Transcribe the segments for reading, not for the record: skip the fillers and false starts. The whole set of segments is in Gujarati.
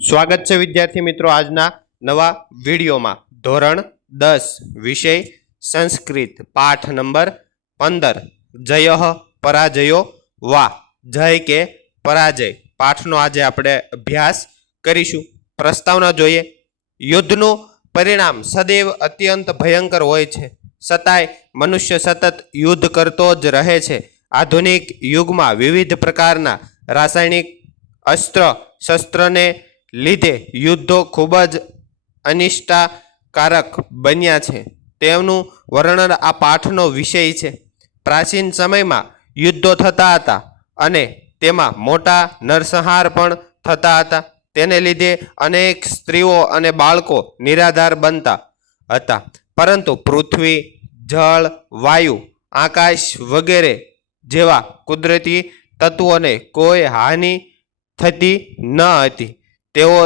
સ્વાગત છે વિદ્યાર્થી મિત્રો આજના નવા વિડીયોમાં। ધોરણ 10 વિષય સંસ્કૃત પાઠ નંબર 15 જય પરાજયો વા। જય કે પરાજય પાઠનો આજે આપણે અભ્યાસ કરીશું। પ્રસ્તાવના જોઈએ। યુદ્ધનું પરિણામ સદૈવ અત્યંત ભયંકર હોય છે, છતાંય મનુષ્ય સતત યુદ્ધ કરતો જ રહે છે। આધુનિક યુગમાં વિવિધ પ્રકારના રાસાયણિક અસ્ત્ર શસ્ત્રને લીધે યુદ્ધો ખૂબ જ અનિષ્ટકારક બન્યા છે, તેમનું વર્ણન આ પાઠનો વિષય છે। પ્રાચીન સમયમાં યુદ્ધો થતા હતા અને તેમાં મોટા નરસંહાર પણ થતા હતા, તેને લીધે અનેક સ્ત્રીઓ અને બાળકો નિરાધાર બનતા હતા। પરંતુ પૃથ્વી, જળ, વાયુ, આકાશ વગેરે જેવા કુદરતી તત્વોને કોઈ હાનિ થતી ન હતી, તેઓ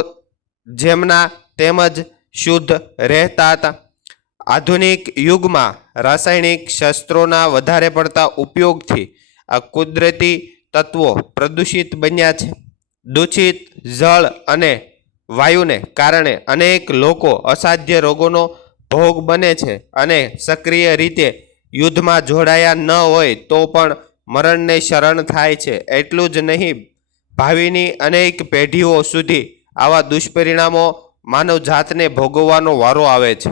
જેમના તેમજ શુદ્ધ રહેતા હતા। આધુનિક યુગમાં રાસાયણિક શસ્ત્રોના વધારે પડતા ઉપયોગથી આ કુદરતી તત્વો પ્રદૂષિત બન્યા છે। દૂષિત જળ અને વાયુને કારણે અનેક લોકો અસાધ્ય રોગોનો ભોગ બને છે અને સક્રિય રીતે યુદ્ધમાં જોડાયા ન હોય તો પણ મરણને શરણ થાય છે। એટલું જ નહીં, ભાવિની અનેક પેઢીઓ સુધી આવા દુષ્પરિણામો માનવજાતને ભોગવવાનો વારો આવે છે।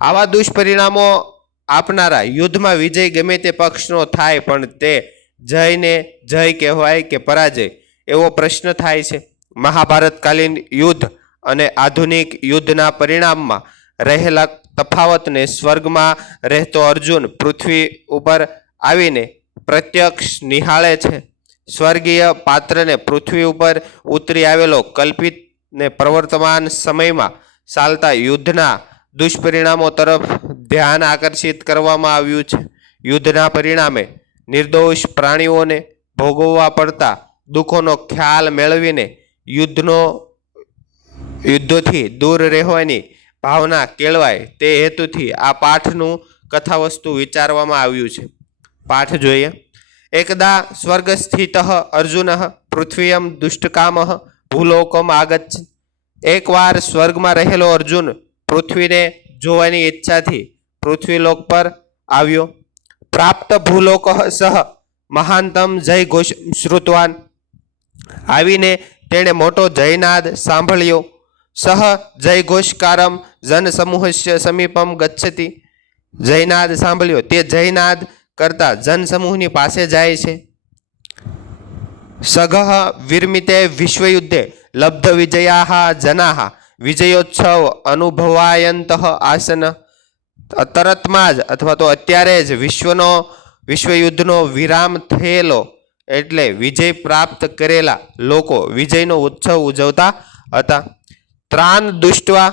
આવા દુષ્પરિણામો આપનારા યુદ્ધમાં વિજય ગમે તે પક્ષનો થાય, પણ તે જયને જય કહેવાય કે પરાજય એવો પ્રશ્ન થાય છે। મહાભારતકાલીન યુદ્ધ અને આધુનિક યુદ્ધના પરિણામમાં રહેલા તફાવતને સ્વર્ગમાં રહેતો અર્જુન પૃથ્વી ઉપર આવીને પ્રત્યક્ષ નિહાળે છે। સ્વર્ગીય પાત્રને પૃથ્વી ઉપર ઉતરી આવેલો કલ્પિત ને પ્રવર્તમાન સમયમાં ચાલતા યુદ્ધના દુષ્પરિણામો તરફ ધ્યાન આકર્ષિત કરવામાં આવ્યું છે। યુદ્ધના પરિણામે નિર્દોષ પ્રાણીઓને ભોગવવા પડતા દુઃખોનો ખ્યાલ મેળવીને યુદ્ધોથી દૂર રહેવાની ભાવના કેળવાય તે હેતુથી આ પાઠનું કથાવસ્તુ વિચારવામાં આવ્યું છે। પાઠ જોઈએ। એકદા સ્વર્ગસ્થિત અર્જુન પૃથ્વીયમ દુષ્ટકામ ભૂલોકમ આગચ્છ। એકવાર સ્વર્ગમાં રહેલો અર્જુન પૃથ્વીને જોવાની ઈચ્છાથી પૃથ્વીલોક પર આવ્યો। પ્રાપ્ત ભૂલોક સહ મહાનતમ જય ઘોષ શ્રુતવાન। આવીને તેણે મોટો જયનાદ સાંભળ્યો। સહ જય ઘોષકારમ જન સમૂહસ્ય સમીપમ ગચ્છતિ। જયનાદ સાંભળ્યો તે જયનાદ કરતા જનસમૂહની પાસે જાય છે। સઘ વિરમિતે વિશ્વયુદ્ધે લબ્ધ વિજયા જનાઃ વિજયોત્સવ અનુભવાયંત આસન। તરતમાં જ અથવા તો અત્યારે જ વિશ્વયુદ્ધનો વિરામ થયેલો એટલે વિજય પ્રાપ્ત કરેલા લોકો વિજયનો ઉત્સવ ઉજવતા હતા। ત્રાન દુષ્ટવા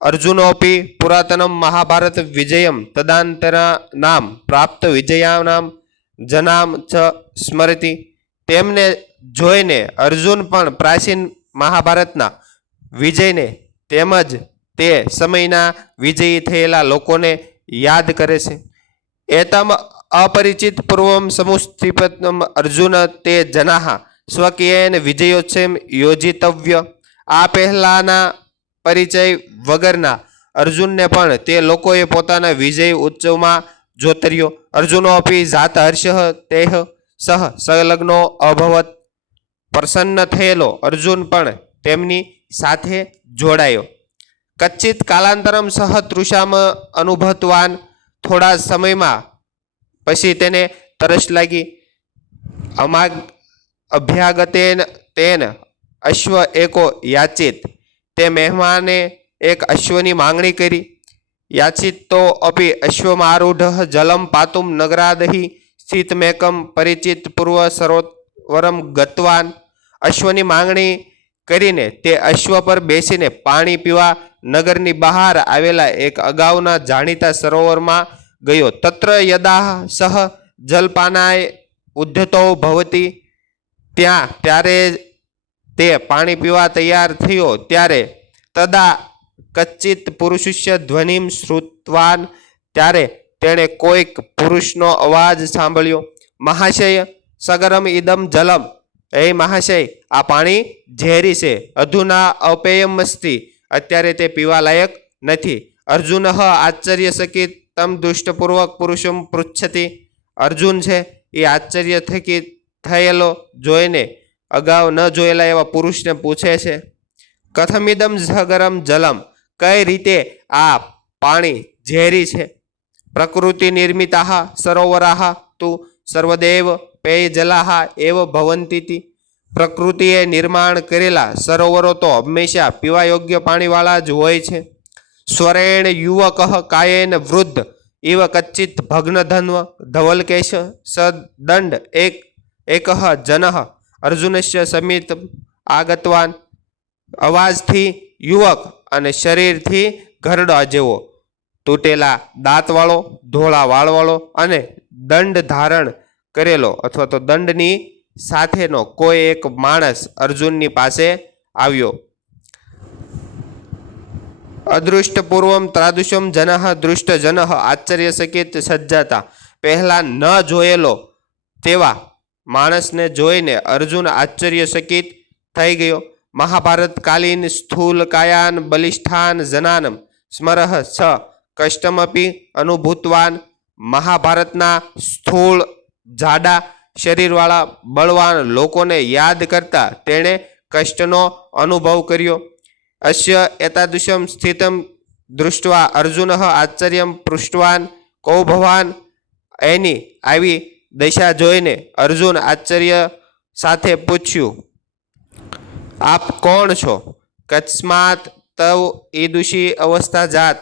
અર્જુનોપી પુરાતનમ મહાભારત વિજયમ તદાંતરાનામ પ્રાપ્ત વિજયાનામ જનામ ચ સ્મરતિ। તેમને જોઈને અર્જુન પણ પ્રાચીન મહાભારતના વિજયને તેમજ તે સમયના વિજયી થયેલા લોકોને યાદ કરે છે। એતમ અપરિચિત પૂર્વમ સમુસ્થિતમ અર્જુન તે જનાઃ સ્વકીયેન વિજયોત્સવ યોજિતવ્ય। આ પહેલાના પરિચય વગરના અર્જુનને પણ તે લોકોએ પોતાના વિજય ઉત્સવમાં જોતર્યો। અર્જુનો અપી જાત હર્ષ તેહ સહ સંલગ્નો અભવત। પ્રસન્ન થયેલો અર્જુન પણ તેમની સાથે જોડાયો। કચ્છિત કાલાંતરમ સહ તૃષામ અનુભતવાન। થોડા સમયમાં પછી તેને તરસ લાગી। અભ્યાગતેન તેન અશ્વ એકો યાચિત। તે મહેમાને એક અશ્વની માંગણી કરી। યાચિત તો અપી અશ્વમારૂઢ જલમ પાતુમ નગરાદહિ સ્થિતમેકમ પરિચિત પૂર્વ સરોવરમ ગતવાન। અશ્વની માંગણી કરીને તે અશ્વ પર બેસીને પાણી પીવા નગરની બહાર આવેલા એક અગાઉના જાણીતા સરોવરમાં ગયો। તત્ર યદા સહ જલપાનાય ઉદ્ધતો ભવતી। ત્યારે તે પાણી પીવા તૈયાર થયો ત્યારે તદા કચ્ચિત પુરુષસ્ય ધ્વનિમ શ્રુતવાન। ત્યારે તેણે કોઈક પુરુષનો અવાજ સાંભળ્યો। મહાશય સગરમ ઇદમ જલમ એ મહાશય, આ પાણી ઝેરી છે, અધુના અપેયમસ્તી, અત્યારે તે પીવા લાયક નથી. અર્જુન આશ્ચર્યચકિત તમ દુષ્ટપૂર્વક પુરુષમ પૃચ્છતી. અર્જુન છે એ આશ્ચર્ય થકી થયેલો જોઈને અગાઉ ન જોયેલા એવા પુરુષને પૂછે છે. કથમિદમ ઝગરમ જલમ, કઈ રીતે આ પાણી ઝેરી છે? પ્રકૃતિ નિર્મિતાઃ સરોવરાઃ તુ સર્વદેવ પેયજલાઃ એવ ભવંતીતિ. પ્રકૃતિએ નિર્માણ કરેલા સરોવરો તો હંમેશા પીવા યોગ્ય પાણીવાળા જ હોય છે. સ્વરેણ યુવક કાયેન વૃદ્ધ ઇવ કચ્ચિત ભગ્નધન્વ ધવલકેશ સદંડ એક જન અર્જુનસ્ય સમિત આગતવાન. અવાજથી યુવક અને શરીરથી ઘરડા જેવો, તૂટેલા દાંતવાળો, ધોળા વાળવાળો અને દંડ ધારણ કરેલો અથવા તો દંડની સાથેનો કોઈ એક માણસ અર્જુનની પાસે આવ્યો. અદૃષ્ટપૂર્વમ ત્રાદુષમ જન દૃષ્ટ જન આશ્ચર્યચકિત સજ્જાતા. પહેલા ન જોયેલો તેવા માણસને જોઈને અર્જુન આશ્ચર્યચકિત થઈ ગયો. મહાભારતકાલીન સ્થૂલ કાયાન બલિષ્ઠાન જનાનમ સ્મરહ છ કષ્ટમપી અનુભૂતવાન. મહાભારતના સ્થૂળ જાડા શરીરવાળા બળવાન લોકોને યાદ કરતા તેણે કષ્ટનો અનુભવ કર્યો. અસ્ય એતાદૃશમ સ્થિતમ દૃષ્ટવા અર્જુન આશ્ચર્યમ પૃષ્ટવાન કો ભવાન. એની આવી દશા જોઈને અર્જુન આશ્ચર્ય સાથે પૂછ્યું, આપ કોણ છો? કસ્માત તવ ઈદુષી અવસ્થા જાત,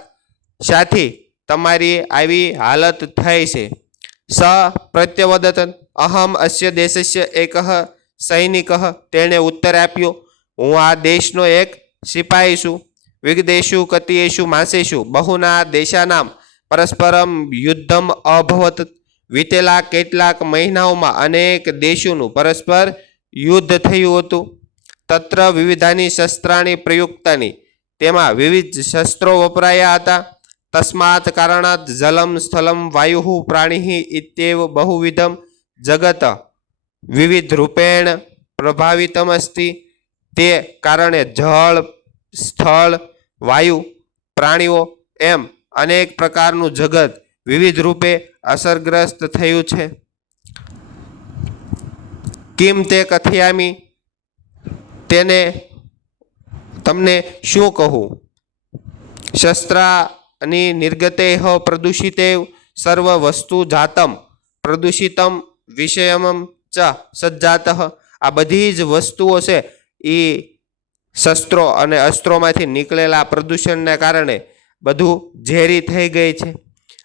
શાથી તમારી આવી હાલત થઈ છે? સ પ્રત્યવદત અહમ અસ્ય દેશસ્ય એક સૈનિક. તેણે ઉત્તર આપ્યો, હું આ દેશનો એક સિપાહી છું. વિગદેશુ કતિયેશુ માસેશુ બહુના દેશાનામ પરસ્પરમ યુદ્ધમ અભવત. વીતેલા કેટલાક મહિનાઓમાં અનેક દેશોનું પરસ્પર યુદ્ધ થયું હતું. તત્ર વિવિધાની શસ્ત્રાણી પ્રયુક્તાની, તેમાં વિવિધ શસ્ત્રો વપરાયા હતા. તસ્માત કારણાત જલમ સ્થલમ વાયુ પ્રાણી ઇત્યેવ બહુવિધમ જગત વિવિધ રૂપેણ પ્રભાવિતમ અસ્તિ. તે કારણે જળ, સ્થળ, વાયુ, પ્રાણીઓ એમ અનેક પ્રકારનું જગત વિવિધ રૂપે અસરગ્રસ્ત થયું છે. કિમ તે કથયામી, તેને તમને શું કહું? શસ્ત્રાની નિર્ગતે પ્રદૂષિતે સર્વ વસ્તુ જાતમ પ્રદૂષિતમ વિષયમ ચ સજ્જાત. આ બધી જ વસ્તુઓ છે એ શસ્ત્રો અને અસ્ત્રોમાંથી નીકળેલા પ્રદૂષણને કારણે બધું ઝેરી થઈ ગઈ છે.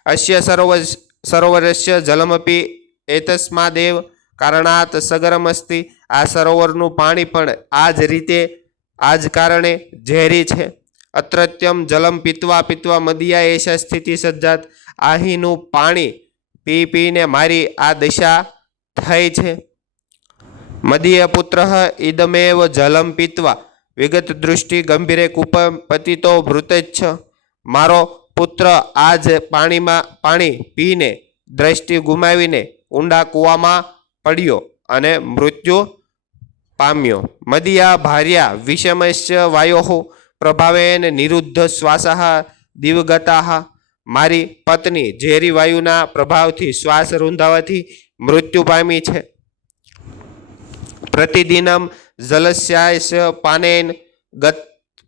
અસ્ય સરોવરસ્ય જલમપી એતસ્માદેવ કારણાત સગરમ અસ્તિ. આ સરોવરનું પાણી પણ આ જ રીતે આ જ કારણે ઝેરી છે. અત્રત્યમ જલમ પીત્વા પીત્વા મદિયા એશા સ્થિતિ સજ્જાત. અહીંનું પાણી પી પીને મારી આ દશા થઈ છે. મદીય પુત્ર ઇદમેવ જલમ પીત્વા વિગત દૃષ્ટિ ગંભીરે કૂપ પતિતો ભૃતચ્છ. મારો પુત્ર આ જ પાણી પીને દ્રષ્ટિ ગુમાવીને ઊંડા કૂવામાં પડ્યો અને મૃત્યુ પામ્યો. મદિયા ભાર્યા વિષમસ્ય વાયો પ્રભાવેન નિરુદ્ધ શ્વાસઃ દિવગતાઃ. મારી પત્ની ઝેરી વાયુના પ્રભાવથી શ્વાસ રૂંધાવાથી મૃત્યુ પામી છે. પ્રતિદિનમ જલસ્યાસ્ય પાનેન ગત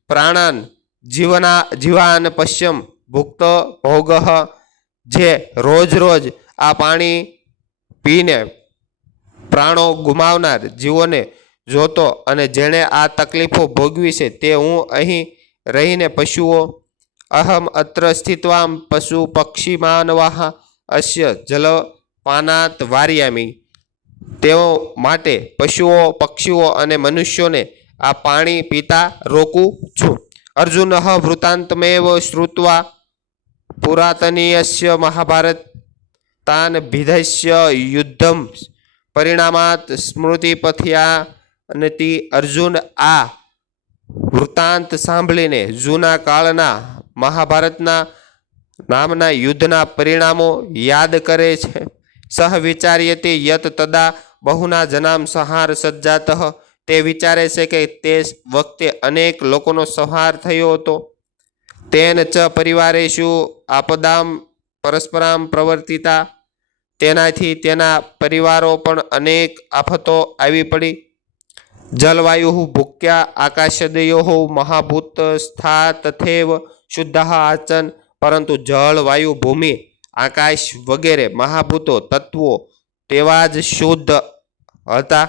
પ્રાણાન જીવાન પશ્યમ ભુક્ત ભોગ. જે રોજ રોજ આ પાણી પીને પ્રાણો ગુમાવનાર જીવોને જોતો અને જેણે આ તકલીફો ભોગવી છે તે હું અહીં રહીને પશુઓ અહમ અત્ર સ્થિત્વામ પશુ પક્ષી માનવાહ અસ્ય જલપાનાત વાર્યામી. તેઓ માટે પશુઓ, પક્ષીઓ અને મનુષ્યોને આ પાણી પીતા રોકું છું. અર્જુન વૃત્તાંતમેવ શ્રુત્વા પુરાતનીયસ્ય મહાભારત તાન ભીધસ્ય યુદ્ધમ પરિણામાત સ્મૃતિપથ્યાનતિ. અર્જુન આ વૃત્તાંત સાંભળીને જૂના કાળના મહાભારતના નામના યુદ્ધના પરિણામો યાદ કરે છે. સહ વિચાર્યતે યત તદા બહુના જનામ સંહાર સજ્જાતઃ, તે વિચારે છે કે તે વખતે અનેક લોકોનો સંહાર થયો હતો. તેન ચ પરિવારેષુ આપદામ પરસ્પરામ પ્રવર્તિતા, તેનાથી તેના પરિવારો પણ અનેક આફતો આવી પડી. જલવાયુ ભૂક્યા આકાશદયો મહાભૂત સ્થા તથેવ શુદ્ધ આચન, પરંતુ જળ વાયુ ભૂમિ આકાશ વગેરે મહાભૂતો તત્વો તેવા જ શુદ્ધ હતા.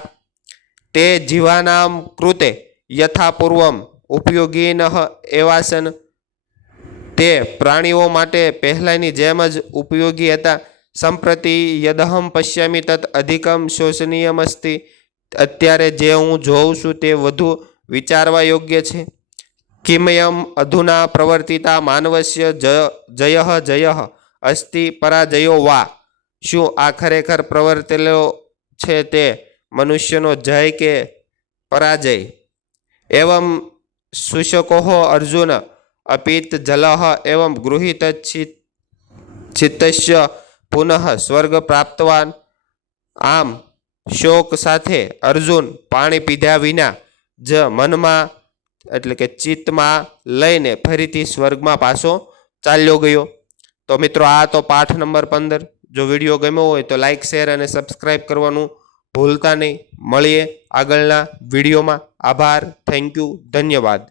તે જીવાનામ કૃતે યથાપૂર્વમ ઉપયોગીન એવાસન, તે પ્રાણીઓ માટે પહેલાંની જેમ જ ઉપયોગી હતા. સંપ્રતિ યદહમ પશ્યામિ તત અધિકમ શોચનીયમસ્તિ, અત્યારે જે હું જોઉં છું તે વધુ વિચારવા યોગ્ય છે. કિમયમ અધુના પ્રવર્તિતા માનવસ્ય જય જય અસ્તિ પરાજયો વા, શું આ ખરેખર પ્રવર્તેલો છે તે મનુષ્યનો જય કે પરાજય? એવમ શુશકો અર્જુન અપિત જલહ એવમ ગૃહિત ચિત્તસ્ય પુનઃ સ્વર્ગ પ્રાપ્તવાન. આમ શોક સાથે અર્જુન પાણી પીધા વિના જ મનમાં એટલે કે ચિત્તમાં લઈને ફરીથી સ્વર્ગમાં પાછો ચાલ્યો ગયો. તો મિત્રો આ તો પાઠ નંબર 15. જો વિડીયો ગમ્યો હોય તો લાઈક શેર અને સબસ્ક્રાઈબ કરવાનું ભૂલતા નહીં. મળીએ આગળના વિડીયોમાં. આભાર, થેન્ક યુ, ધન્યવાદ.